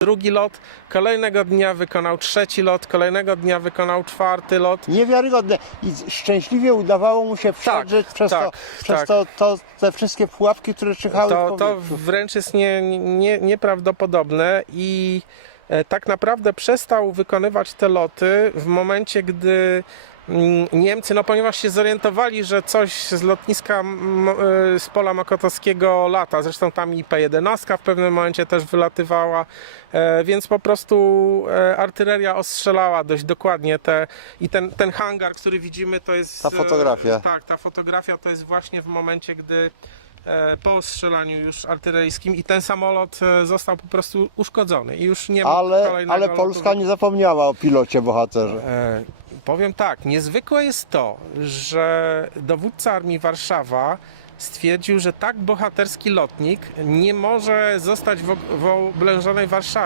drugi lot, kolejnego dnia wykonał trzeci lot, kolejnego dnia wykonał czwarty lot. Niewiarygodne. I szczęśliwie udawało mu się przedrzeć przez, tak, to, przez tak. to, to te wszystkie pułapki, które czyhały w To, to powietrzu. wręcz jest nie, nie, nieprawdopodobne i tak naprawdę przestał wykonywać te loty w momencie, gdy mm, Niemcy, no ponieważ się zorientowali, że coś z lotniska e, z pola Mokotowskiego lata, zresztą tam i P-11 w pewnym momencie też wylatywała, e, więc po prostu e, artyleria ostrzelała dość dokładnie te i ten, ten hangar, który widzimy to jest... Ta e, fotografia. Tak, ta fotografia to jest właśnie w momencie, gdy e, po ostrzelaniu już artyleryjskim i ten samolot e, został po prostu uszkodzony i już nie ma Ale, kolejnego ale lotu. Polska nie zapomniała o pilocie bohaterze. E, Powiem tak, niezwykłe jest to, że dowódca Armii Warszawa stwierdził, że tak bohaterski lotnik nie może zostać w, w oblężonej Warszawie.